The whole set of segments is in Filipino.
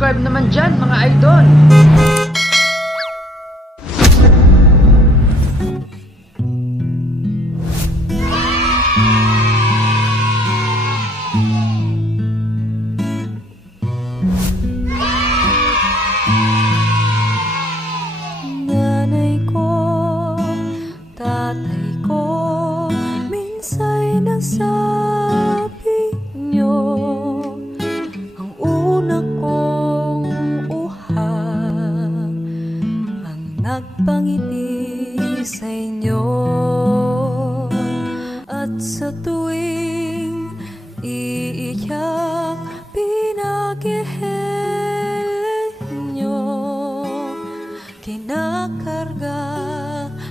Subscribe naman dyan mga idol. Nanay ko, tatay ko, minsa'y nasabi nyo ang una kong uhang ang nagpangiti sa inyo. At sa tuwing iiyak pinagihel nyo, kinakarga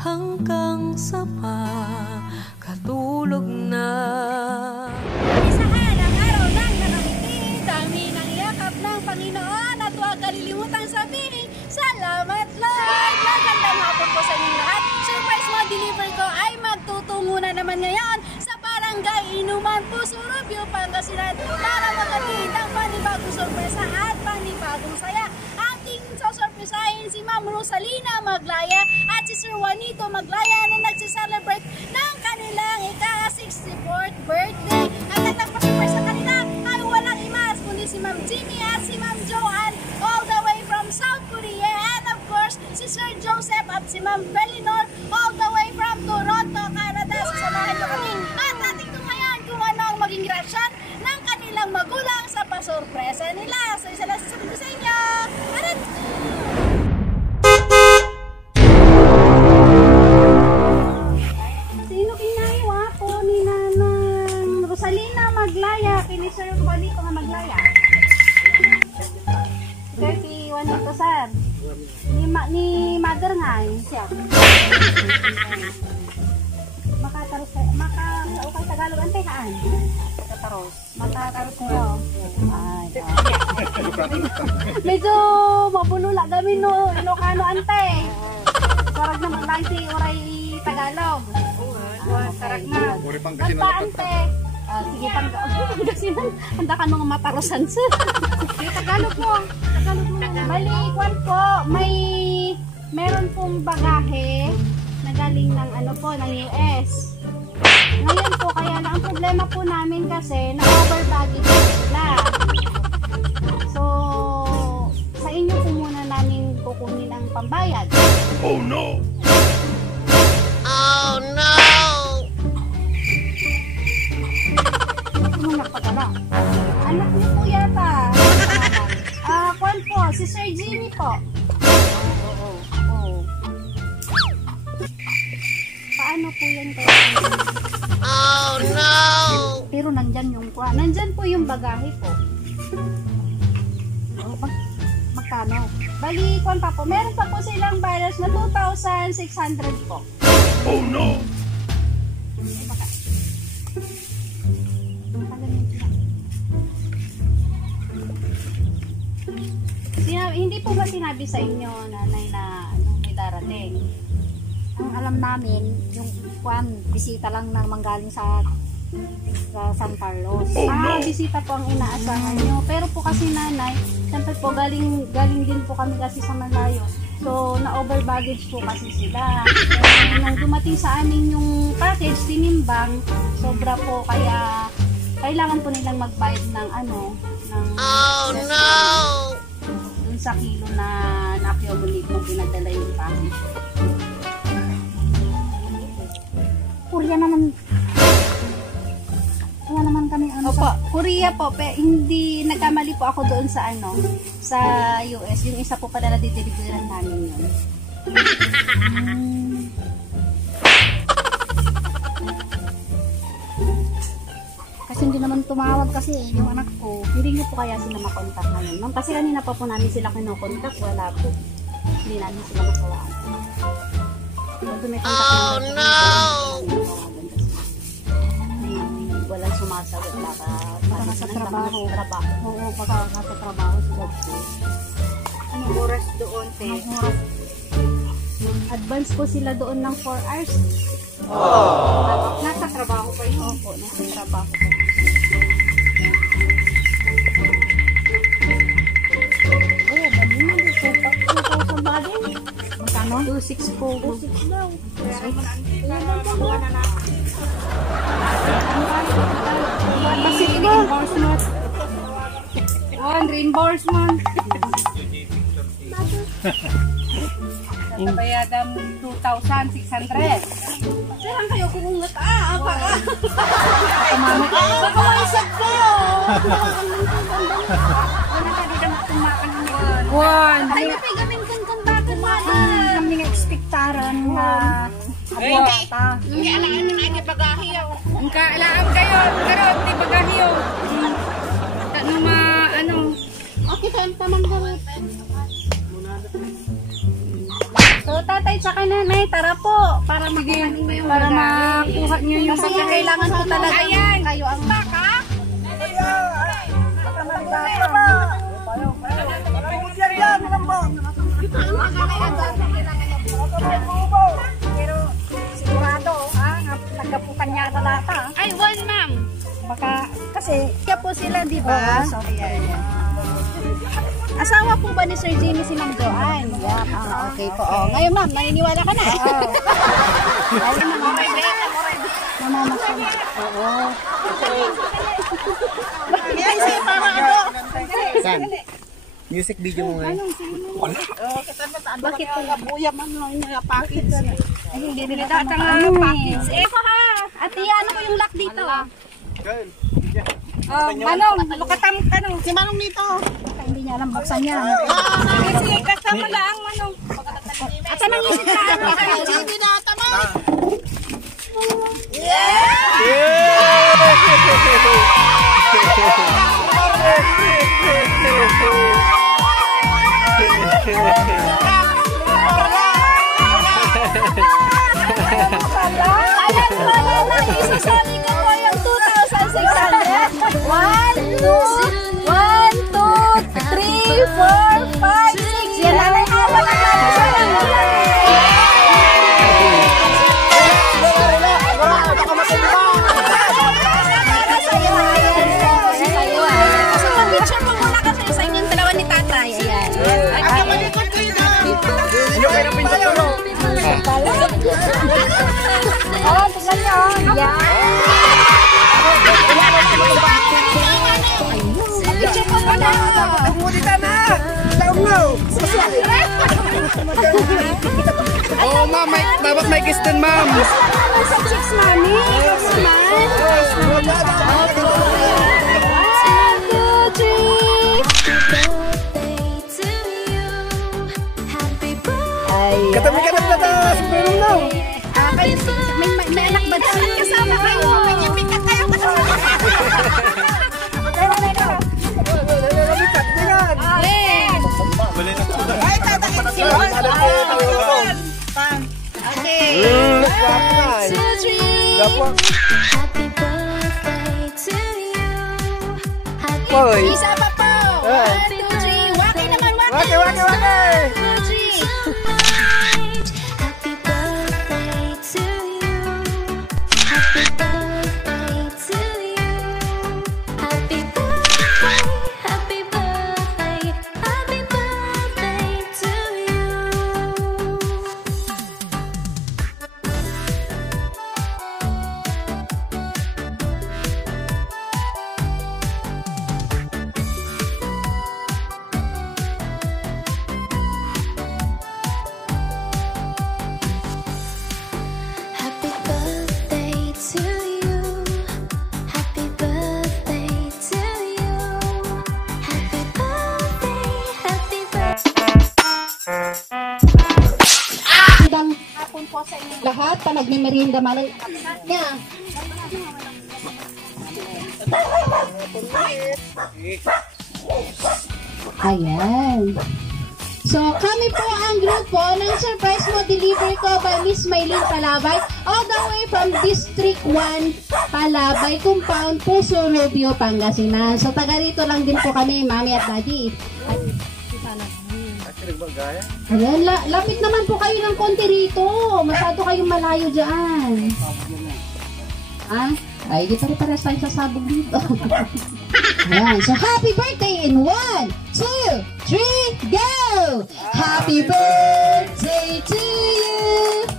hanggang sa makatulog na. Isahan ang araw ng nakangiti, dami ng yakap ng Panginoon at huwag kalilimutang sabihin, salamat Lord! Magandang hapon po sa inyong lahat. Surprise mga deliver ko ay magtutungo na naman ngayon sa Barangay Inuman, Puso Rubio, Pangasinan para maghatid ng panibagong sorpresa at panibagong saya. Ating sosorpresahin si Ma'am Rosalina Maglaya at si Sir Juanito Maglaya na nagsiselebrate ng kanilang ika-64th birthday. At ang nagpasurprise sa kanila ay walang imas kundi si Ma'am Jimmy at si Ma'am Joanne all the way from South Korea, and of course si Sir Joseph at si Ma'am Belinor all the way from Toronto, Canada. Sasamahan nyo kami at ating tumayan kung ano ang maging reaksyon ng kanilang magulang sa pasurpresa nila. So isa lang sasabihin ko sa inyo, arat! Sino kinayo ako ni Nanang Rosalina Maglaya, kini Sir Juanito nga Maglaya? Sir, si Juanito, sir. Ni mother nga, siya. Maka Tagalog, ante kaan? Makataros ko. Ay, medyo mabulula kami no, Ilocano ante. Sarag naman lang si Oray Tagalog. Sarag na. Basta ante. Sige, Pangasinan. Handa ka mga matarosan, sir. Sige, Tagalog mo. Bali, kwan po, meron pong bagahe na galing ng ng US. Ngayon po, kaya na ang problema po namin kasi na-over baggage sila. So, sa inyo po muna namin kukunin ang pambayad. Oh no! Oh no! Ano nagpadala? Anak niyo po yata. Kwan po, si Sir Jimmy po. Oo. Paano po yan kayo? Oh no! Pero nandyan yung kwan. Nandyan po yung bagahe po. Magkano? Bali, kwan pa po. Meron pa po silang balance na 2,600 po. Oh no! Hindi po ba sinabi sa inyo, nanay, na may darating? Ang alam namin, yung bisita lang na manggaling sa San Carlos. Bisita po ang inaasahan nyo. Pero po kasi nanay, siyempre po galing din po kami kasi sa malayo. So, na-over baggage po kasi sila. Nung dumating sa amin yung package, tinimbang, sobra po, kaya kailangan po nilang magbayad ng Oh no! dun sa kilo na na-accumulate nung pinadala yung package. Korea naman. Kaya naman kami Korea po, hindi nagkamali po ako doon sa sa US. Yung isa po pala na dideliveran namin yun. Kasi hindi naman tumawag kasi yung anak ko. Hindi niyo po kaya sila makontak ngayon. Ma'am, kasi kanina pa po namin sila kinokontak, wala po. Hindi namin sila makawaan. Oh no! Walang sumasagot baka nasa trabaho. Oo, baka nasa trabaho sila. Anong oras doon, te? Advance po sila doon ng 4 hours. Nasa trabaho pa yun? Opo, nasa trabaho po. Magkano? 2.6 po. 2.6 daw. Pasit mo. Reimbursement. Bayadan 2,600. Saan kayo kumungat? Baka Baka maisag kayo. One. ay napigamin kung kuntakan mo. Kami nga ekspektaran na abuata. Hindi alaan mo na ay bagahiyaw. Ang kailangan kayo, pero di bagahiyo. Ano ano? Okay, tamang gamot. So tatay tsaka nanay, tara po para makuha niyo yung Kasi kailangan ko talaga kayo ang baka. Pero sigurado, nagkapukan niya ata data. Ay, one ma'am. Baka, kasi, kaya po sila, di ba? So, asawa po ba ni Sir Jimmy si Ma'am Joanne? Okay po. Ngayon ma'am, naniniwala ka na. Namamasal. Oo. Yan siya para ano. Saan? Music video mo ngayon? Bakit po? Buya man lang niya package. Ay, hindi nila tatang Package. Eh ko ha. Ate, ano ko yung lock dito? Manong, lukatam ka nung. Si Manong dito. Hindi niya alam buksan niya. Sige, kasama lang Manong. At anong isip ka? Hindi na tama. Ayan po na, isasali ko po yung 2,600. 1, 2, 3, 4, 5, 6. Yan na hawak na oh, tingnan nyo. Yan. Picture po mo na. Nagmulita na! Taong no! Oo, ma'am. Dapat may kiss din, ma'am. Sa chicks, mami. Katabi ka na tatas! Pero no! May anak ba daw? Kasama kayo. May pikat kayo. Isa pa po. 1, 2, 3. Waki naman, waki. Waki! Po sa inyo lahat pa nagme-merienda malay niya. Ayan. So, kami po ang grupo ng Surprise Mo Delivery Ko by Miss Maylene Palabay all the way from District 1 Palabay Compound, Puso, Rubio, Pangasinan. So, taga rito lang din po kami, Mami at Daddy. Ayan, lapit naman po kayo ng konti rito. Masyado kayong malayo dyan. Ah, Ay, di pare-pares tayo sasabog dito. Ayan, so happy birthday in 1, 2, 3, go! Happy birthday to you!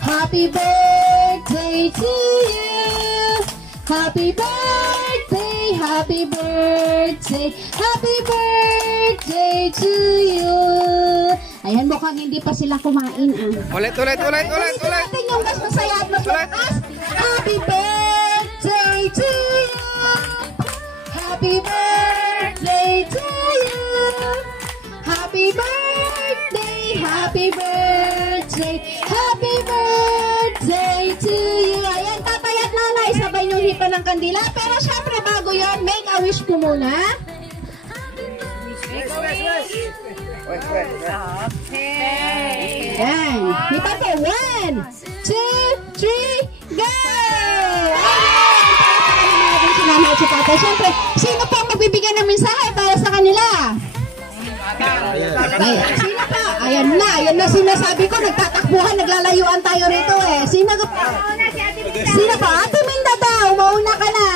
Happy birthday to you! Happy birthday, happy birthday, happy birthday to you! Ayan, mukhang hindi pa sila kumain ah. Ulit. Ulitin natin yung mas masaya at mas malakas. Happy birthday to you! Happy birthday to you! Happy birthday, happy birthday, happy birthday to you! Ayan, tatay at nanay, sabay niyong hita ng kandila. Pero syempre, bago yun, make a wish ko muna. Ayan, hita po. 1, 2, 3, go! Ayan, si nanay at si tatay. Syempre, sino po ang magbibigyan ng mensahe para sa kanila? Ayan, sino pa? Ayan na sinasabi ko, nagtatakbuhan, naglalayuan tayo rito eh. Sino pa? Ate Minda daw, mauna ka na.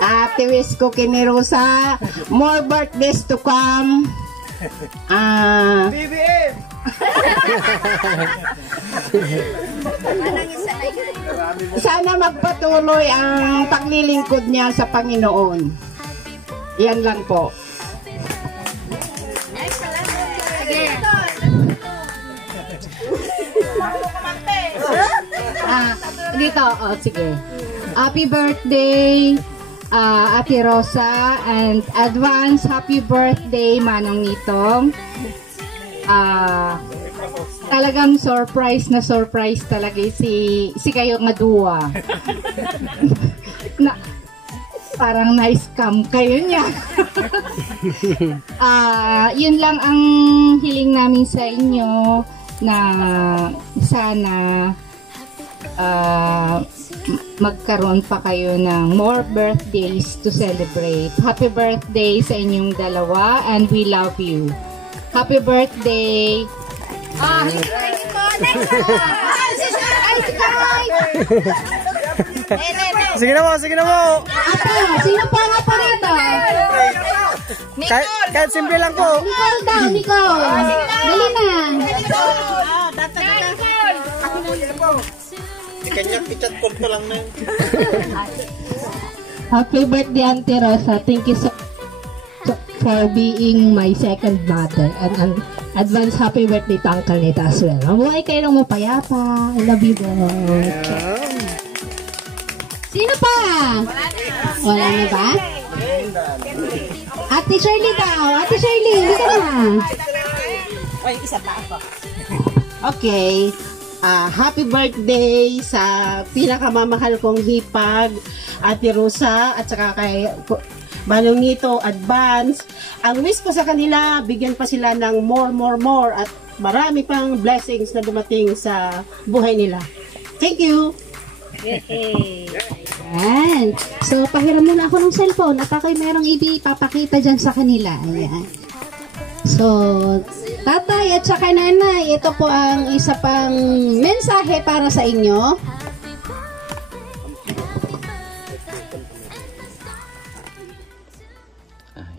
Ate Wisko Kinirusa, more birthdays to come. BBM! Sana magpatuloy ang paglilingkod niya sa Panginoon. Yan lang po. Dito, sige. Happy birthday, Ate Rosa, and advance happy birthday, Manong Nitong. Talagang surprise talaga si kayo nga duwa. Parang na-scam kayo niya. Yun lang ang hiling namin sa inyo na sana magkaroon pa kayo ng more birthdays to celebrate. Happy birthday sa inyong dalawa and we love you. Happy birthday! Sige na mo! Ate, sino pa nga po rito? Kahit simple lang po. Nicole daw, Nicole. Dali na. Kanya pichat call pa lang na yun. Happy birthday, Auntie Rosa. Thank you so for being my second mother. And advance happy birthday to Uncle Nita as well. Mabuhay kayo ng mapayapa. I love you both. Sino pa? Wala na ba? Ate Shirley daw. Ate Shirley, hindi ka na. Ay, isa pa ako. Okay. Happy birthday sa pinakamamahal kong hipag, Ate Rosa, at saka kay Manong Nito, advance. Ang wish ko sa kanila, bigyan pa sila ng more, at marami pang blessings na dumating sa buhay nila. Thank you! Ayan. So, pahiram muna ako ng cellphone at ako'y merong ipapakita dyan sa kanila. Ayan. So, tatay at saka nanay, ito po ang isa pang mensahe para sa inyo.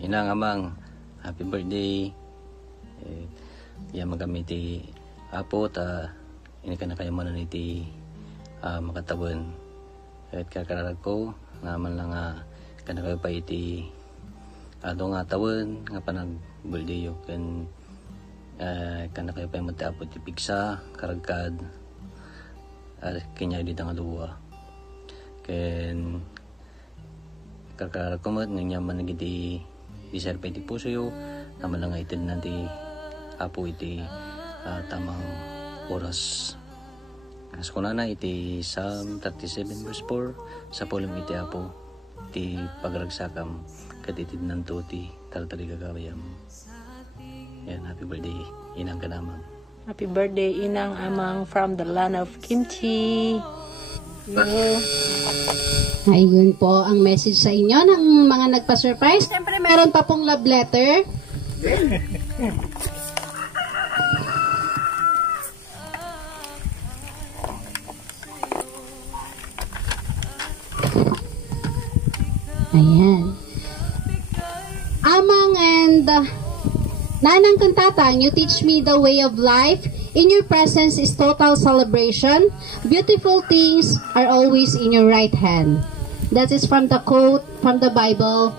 Inang amang, happy birthday. Yan magamiti apo ta ini ka na kayo man niti makatabon. Kahit kakararag ko naman lang kana kayo pa iti ado nga tawon nga panag birthday yo ken kana kayo pa matapot ti piksa karagkad kanya dito nga duwa ken kakararag ko mat nga man nagiti isar pa iti puso yo naman lang nga itin nanti apo iti tamang oras. As ko na iti Psalm 37 verse 4 sa pulong iti apo iti pagragsakam katitid ng tuti taratali gagawayam. Yan, happy birthday inang kanamang. Happy birthday, Inang Amang from the land of kimchi. Ayun po ang message sa inyo ng mga nagpa-surprise. Siyempre meron pa pong love letter. Ayan. Amang and Nanang Kantatang, you teach me the way of life. In your presence is total celebration. Beautiful things are always in your right hand. That is from the quote from the Bible,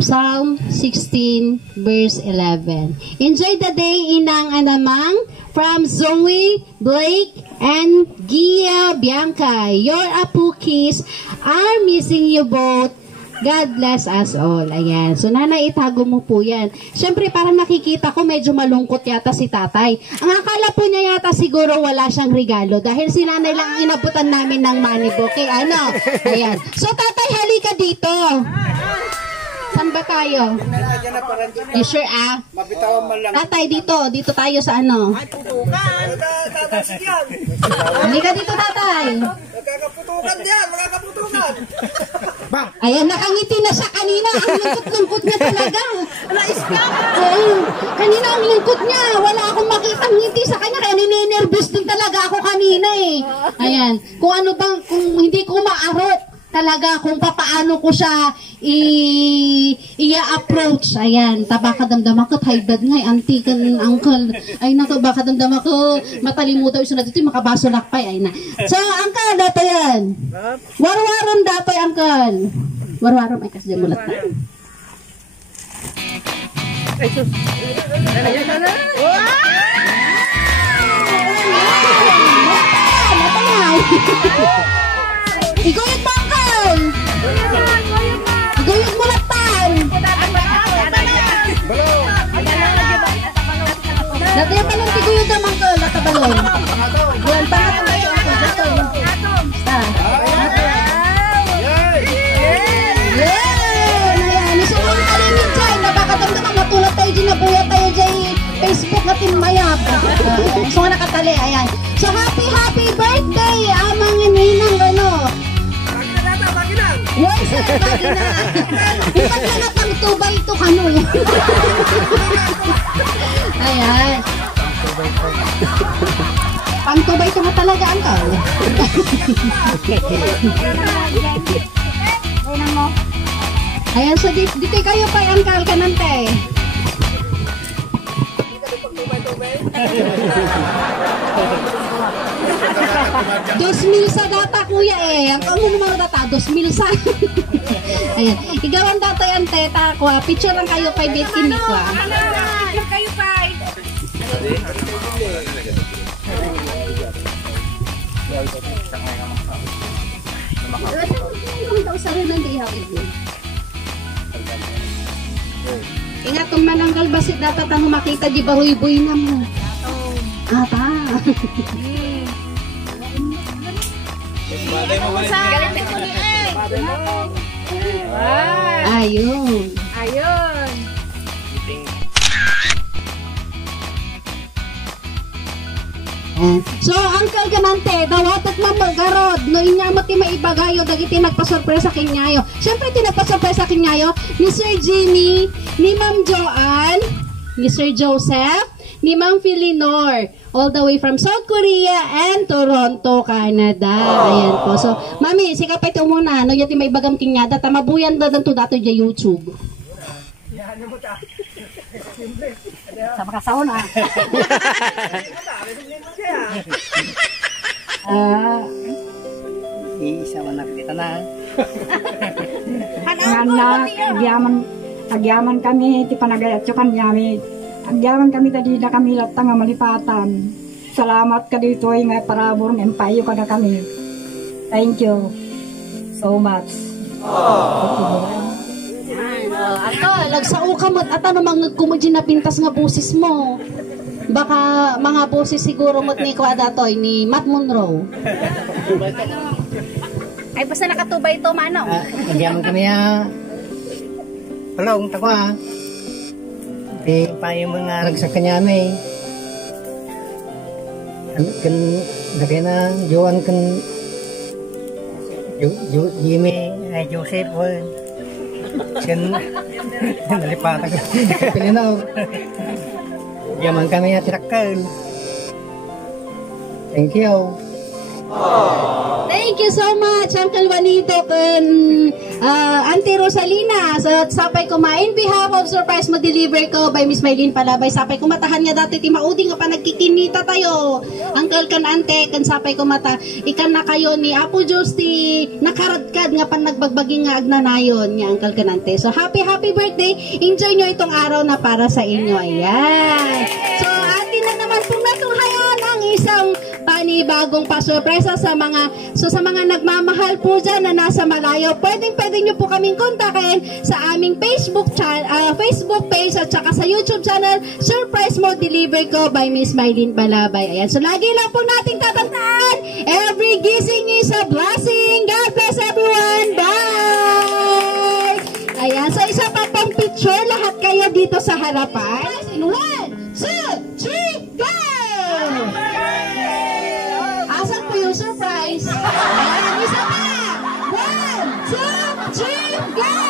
Psalm 16, verse 11. Enjoy the day, Inang and Amang, from Zoe, Blake, and Gia Bianca. Your apukis are missing you both. God bless us all. Ayan. So, nanay, itago mo po yan. Siyempre, parang nakikita ko, medyo malungkot yata si tatay. Ang akala po niya yata siguro wala siyang regalo dahil si nanay lang ang inabutan namin ng money book. Okay, ano? Ayan. So, tatay, halika dito. Saan ba tayo? You sure, ah? Tatay, dito. Dito tayo sa ano? Halika dito, tatay. Magkakaputukan diyan, magkakaputukan. Ayan, nakangiti na siya kanina. Ang lungkot-lungkot niya talaga. Oo, kanina ang lungkot niya. Wala akong makitang ngiti sa kanya. Kaya ninenervous din talaga ako kanina eh. Ayan, kung ano bang, kung hindi ko maarot talaga kung papaano ko siya i-approach. Ayan, baka damdama ko, high blood nga, auntie kan, uncle. Ay nato, baka damdama ko, matalimutan isa na dito, makabaso lakpay. Ay na. So, uncle, dato yan. Warwaron dato, uncle. Warwaron, ay kasi dyan mulat na. Ay, sus. Iguyot mo, uncle! Iguyot mo lakpan! Dati yung balong tiguyot ang uncle, nakabalong. Buwan pa nga ang uncle, dito. Ayan, iso mo ang kalimit dyan, napakadamdaman, matulad tayo dyan, nabuya tayo dyan, Facebook at Mayab. So nga nakatali, ayan. So happy birthday, amang ninang ano. Yes, bagay na. Iba't na pang tubay ito kano. Ayan. Pang tubay ito nga talaga, uncle. Ayan, so dito kayo pa, uncle, kanante. Dosmil sa data, kuya eh. Ang kamo mga data, dosmil sa. Ayan. Igawan data yan, teta ko. Picture lang kayo kay Betty ni ko. Picture kayo pa. Ingat kung mananggal basit data tang makita di bahoy-boy na mo. Ata. Ayun. Ayun. So, Uncle Ganante, dawatot mamagarod, no inyamot ti maibagayo, dagiti nagpasurpresa kinyayo. Siyempre, tinagpasurpresa kinyayo ni Sir Jimmy, ni Ma'am Joanne, ni Sir Joseph, ni Ma'am Philinor, all the way from South Korea and Toronto, Canada. Ayan po. So, Mami, sika pa ito muna, no yati maibagam kinyada, tamabuyan da danto dato dya YouTube. Sa makasahon ah. Isa man nakita na. Anak, agyaman kami, ti panagayatsukan yami. Agyaman kami tadi na kami latang nga malipatan. Salamat ka dito ay nga parabor ng empayo ka na kami. Thank you so much. Ato, lagsao ka mat at ano mga kumudin na pintas nga busis mo. Baka mga busis siguro mat ni Kwa datoy ni Matt Monroe. Ay basta nakatubay ito mano. Agyaman kami ha. Palong tako ha. Eh, payo mga ragsak kanya may. Kan lagay na Joan kan Jimmy ay Joseph kan nalipatan ka. Pilinaw. Yaman kami at tirakal. Thank you. Thank you so much, Uncle Juanito and Auntie Rosalina. Sa sapay ko in behalf of surprise mo deliver ko by Miss Maylene Palabay. Sapay ko matahan nga dati ti mauding nga pa nagkikinita tayo. Uncle kan ante kan sapay ko mata ikan na kayo ni Apo Diyos ti nakaradkad nga pan nagbagbaging nga agnanayon ni Uncle kan ante. So happy birthday. Enjoy nyo itong araw na para sa inyo. Ayan. So atin na naman pong natunghayan ang isang panibagong pasurpresa sa mga nagmamahal po dyan na nasa malayo. Pwede nyo po kaming kontakin sa aming Facebook page at saka sa YouTube channel, Surprise Mo Deliver Ko by Miss Maylene Palabay. Ayan. So lagi lang po nating tatandaan, every gising is a blessing. God bless everyone. Bye! Ayan. So isa pa pang picture, lahat kayo dito sa harapan. In 1, 2, 3, go! Asan po yung surprise? Ayan, isa pa! 1, 2, 3, go!